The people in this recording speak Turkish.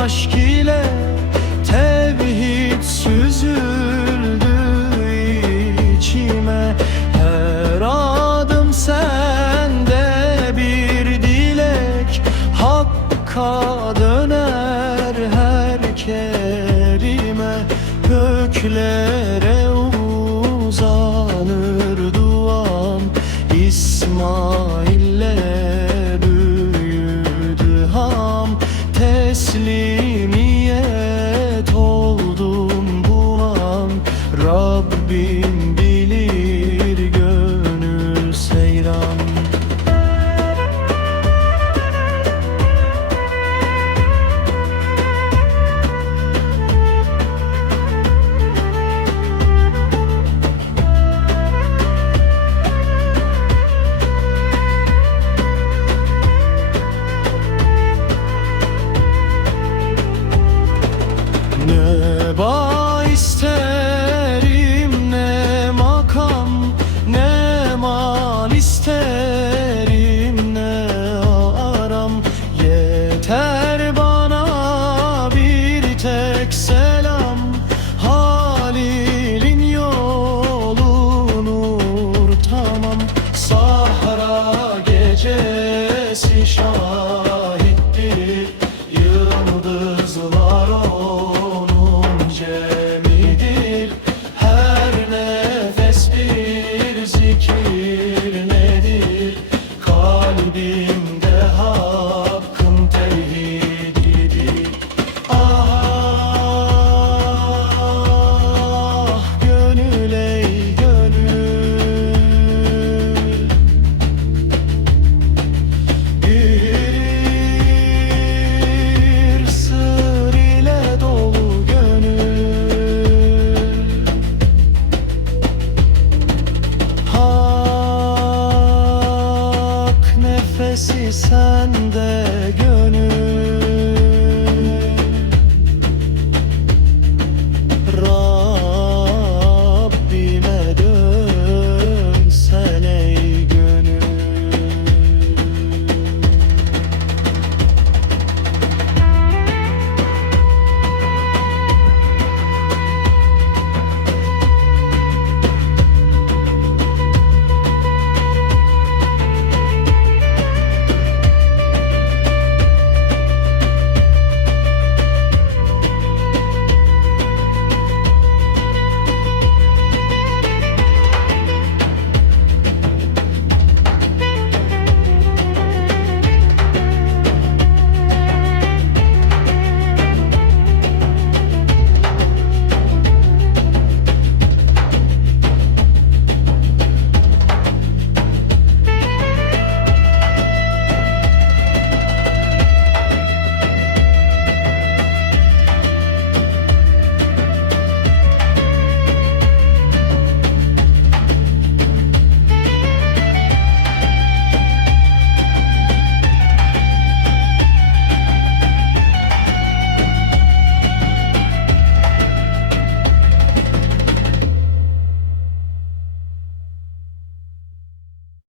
aşk ile Tevhid süzüldü içime. Her adım sende bir dilek Hakka döner her kelime. Göklere Teslimiyet ister. gerisi sende gör